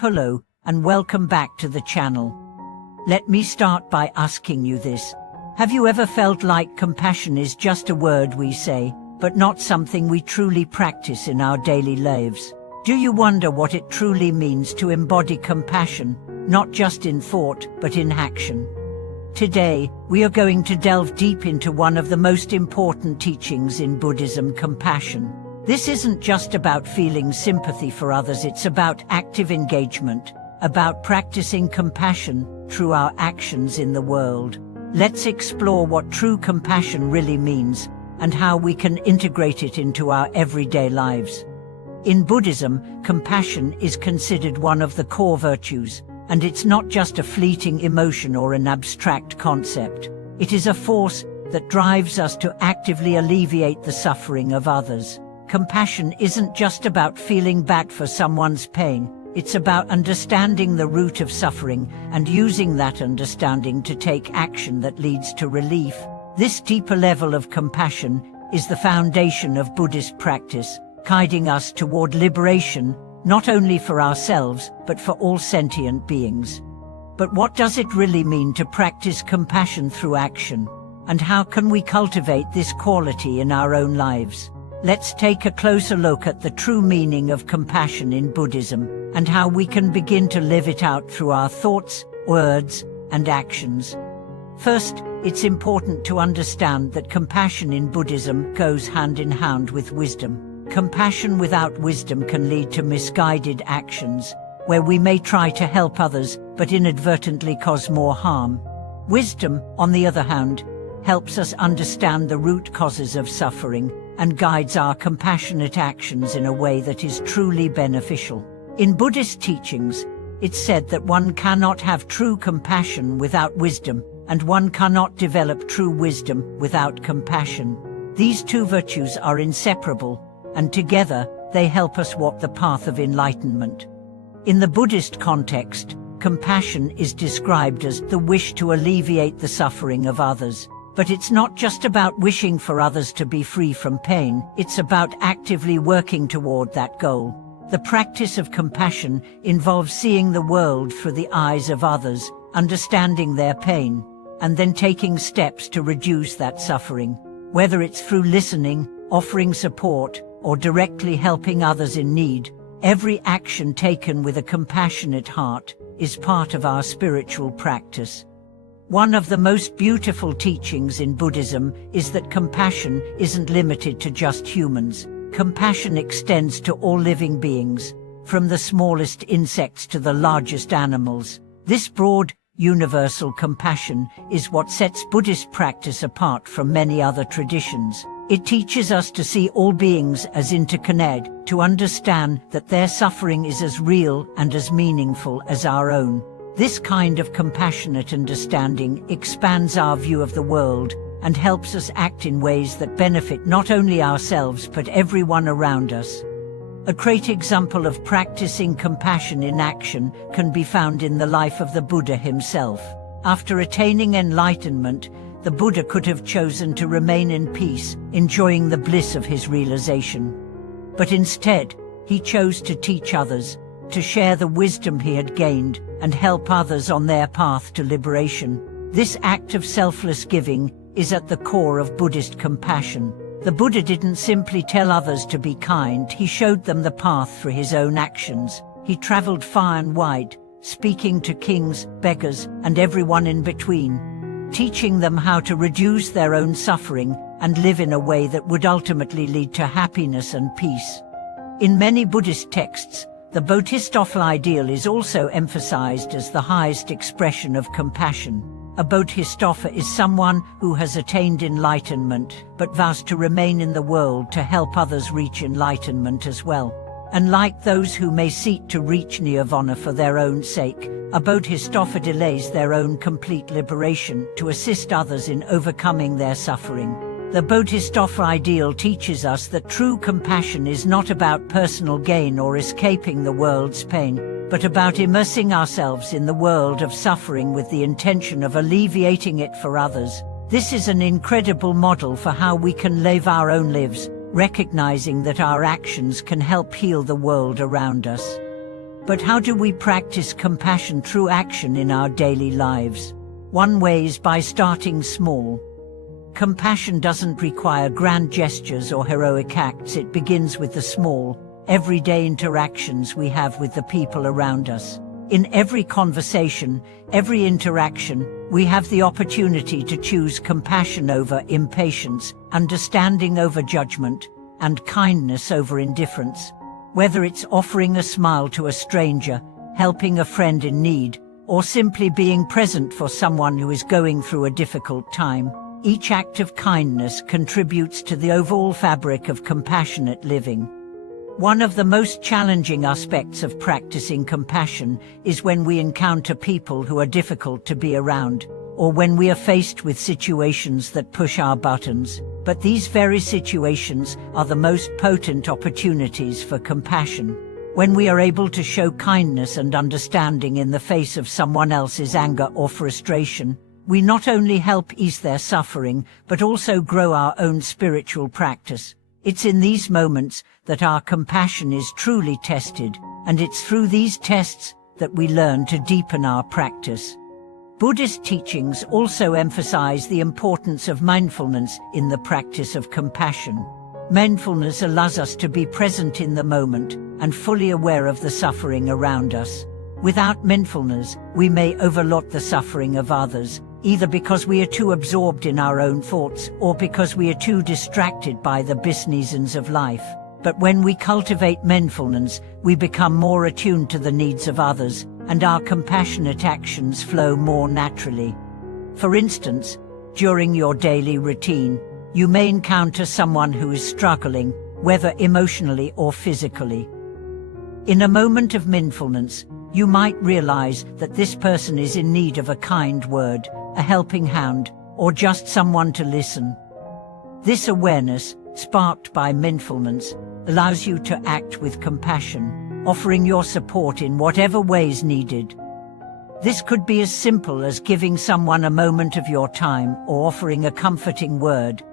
Hello, and welcome back to the channel. Let me start by asking you this. Have you ever felt like compassion is just a word we say, but not something we truly practice in our daily lives? Do you wonder what it truly means to embody compassion, not just in thought, but in action? Today, we are going to delve deep into one of the most important teachings in Buddhism, compassion. This isn't just about feeling sympathy for others, it's about active engagement, about practicing compassion through our actions in the world. Let's explore what true compassion really means and how we can integrate it into our everyday lives. In Buddhism, compassion is considered one of the core virtues, and it's not just a fleeting emotion or an abstract concept. It is a force that drives us to actively alleviate the suffering of others. Compassion isn't just about feeling bad for someone's pain, it's about understanding the root of suffering and using that understanding to take action that leads to relief. This deeper level of compassion is the foundation of Buddhist practice, guiding us toward liberation, not only for ourselves, but for all sentient beings. But what does it really mean to practice compassion through action? And how can we cultivate this quality in our own lives? Let's take a closer look at the true meaning of compassion in Buddhism, and how we can begin to live it out through our thoughts, words, and actions. First, it's important to understand that compassion in Buddhism goes hand in hand with wisdom. Compassion without wisdom can lead to misguided actions, where we may try to help others but inadvertently cause more harm. Wisdom, on the other hand, helps us understand the root causes of suffering and guides our compassionate actions in a way that is truly beneficial. In Buddhist teachings, it's said that one cannot have true compassion without wisdom, and one cannot develop true wisdom without compassion. These two virtues are inseparable, and together they help us walk the path of enlightenment. In the Buddhist context, compassion is described as the wish to alleviate the suffering of others. But it's not just about wishing for others to be free from pain, it's about actively working toward that goal. The practice of compassion involves seeing the world through the eyes of others, understanding their pain, and then taking steps to reduce that suffering. Whether it's through listening, offering support, or directly helping others in need, every action taken with a compassionate heart is part of our spiritual practice. One of the most beautiful teachings in Buddhism is that compassion isn't limited to just humans. Compassion extends to all living beings, from the smallest insects to the largest animals. This broad, universal compassion is what sets Buddhist practice apart from many other traditions. It teaches us to see all beings as interconnected, to understand that their suffering is as real and as meaningful as our own. This kind of compassionate understanding expands our view of the world and helps us act in ways that benefit not only ourselves but everyone around us. A great example of practicing compassion in action can be found in the life of the Buddha himself. After attaining enlightenment, the Buddha could have chosen to remain in peace, enjoying the bliss of his realization. But instead, he chose to teach others, to share the wisdom he had gained, and help others on their path to liberation. This act of selfless giving is at the core of Buddhist compassion. The Buddha didn't simply tell others to be kind, he showed them the path through his own actions. He traveled far and wide, speaking to kings, beggars, and everyone in between, teaching them how to reduce their own suffering and live in a way that would ultimately lead to happiness and peace. In many Buddhist texts, the Bodhisattva ideal is also emphasized as the highest expression of compassion. A Bodhisattva is someone who has attained enlightenment, but vows to remain in the world to help others reach enlightenment as well. Unlike those who may seek to reach nirvana for their own sake, a Bodhisattva delays their own complete liberation to assist others in overcoming their suffering. The Bodhisattva ideal teaches us that true compassion is not about personal gain or escaping the world's pain, but about immersing ourselves in the world of suffering with the intention of alleviating it for others. This is an incredible model for how we can live our own lives, recognizing that our actions can help heal the world around us. But how do we practice compassion through action in our daily lives? One way is by starting small. Compassion doesn't require grand gestures or heroic acts. It begins with the small, everyday interactions we have with the people around us. In every conversation, every interaction, we have the opportunity to choose compassion over impatience, understanding over judgment, and kindness over indifference. Whether it's offering a smile to a stranger, helping a friend in need, or simply being present for someone who is going through a difficult time, each act of kindness contributes to the overall fabric of compassionate living. One of the most challenging aspects of practicing compassion is when we encounter people who are difficult to be around, or when we are faced with situations that push our buttons. But these very situations are the most potent opportunities for compassion. When we are able to show kindness and understanding in the face of someone else's anger or frustration, we not only help ease their suffering, but also grow our own spiritual practice. It's in these moments that our compassion is truly tested, and it's through these tests that we learn to deepen our practice. Buddhist teachings also emphasize the importance of mindfulness in the practice of compassion. Mindfulness allows us to be present in the moment and fully aware of the suffering around us. Without mindfulness, we may overlook the suffering of others, either because we are too absorbed in our own thoughts or because we are too distracted by the business of life. But when we cultivate mindfulness, we become more attuned to the needs of others, and our compassionate actions flow more naturally. For instance, during your daily routine, you may encounter someone who is struggling, whether emotionally or physically. In a moment of mindfulness, you might realize that this person is in need of a kind word, a helping hand, or just someone to listen. This awareness, sparked by mindfulness, allows you to act with compassion, offering your support in whatever ways needed. This could be as simple as giving someone a moment of your time or offering a comforting word.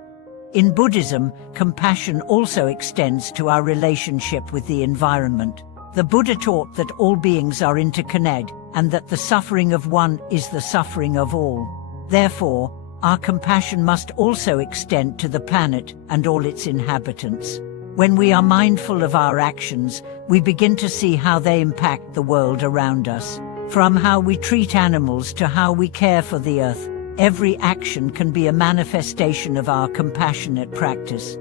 In Buddhism, compassion also extends to our relationship with the environment. The Buddha taught that all beings are interconnected, and that the suffering of one is the suffering of all. Therefore, our compassion must also extend to the planet and all its inhabitants. When we are mindful of our actions, we begin to see how they impact the world around us. From how we treat animals to how we care for the earth, every action can be a manifestation of our compassionate practice.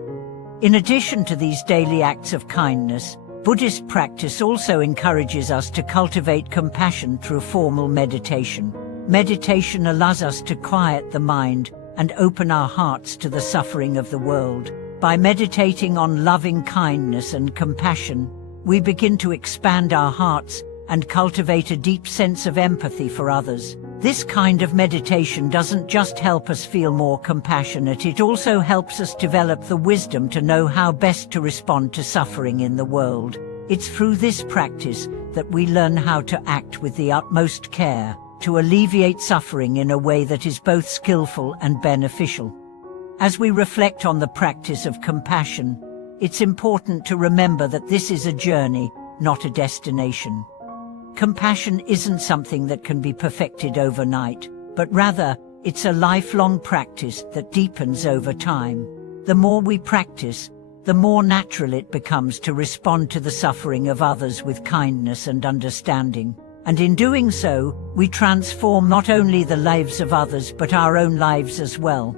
In addition to these daily acts of kindness, Buddhist practice also encourages us to cultivate compassion through formal meditation. Meditation allows us to quiet the mind and open our hearts to the suffering of the world. By meditating on loving kindness and compassion, we begin to expand our hearts and cultivate a deep sense of empathy for others. This kind of meditation doesn't just help us feel more compassionate, it also helps us develop the wisdom to know how best to respond to suffering in the world. It's through this practice that we learn how to act with the utmost care, to alleviate suffering in a way that is both skillful and beneficial. As we reflect on the practice of compassion, it's important to remember that this is a journey, not a destination. Compassion isn't something that can be perfected overnight, but rather, it's a lifelong practice that deepens over time. The more we practice, the more natural it becomes to respond to the suffering of others with kindness and understanding. And in doing so, we transform not only the lives of others but our own lives as well.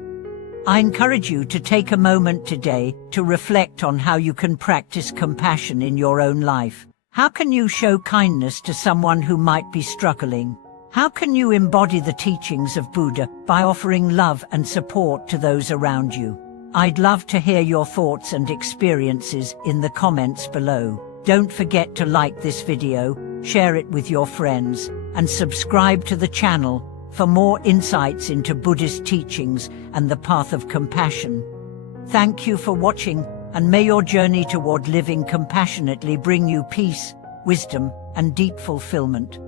I encourage you to take a moment today to reflect on how you can practice compassion in your own life. How can you show kindness to someone who might be struggling? How can you embody the teachings of Buddha by offering love and support to those around you? I'd love to hear your thoughts and experiences in the comments below. Don't forget to like this video, share it with your friends, and subscribe to the channel for more insights into Buddhist teachings and the path of compassion. Thank you for watching, and may your journey toward living compassionately bring you peace, wisdom, and deep fulfillment.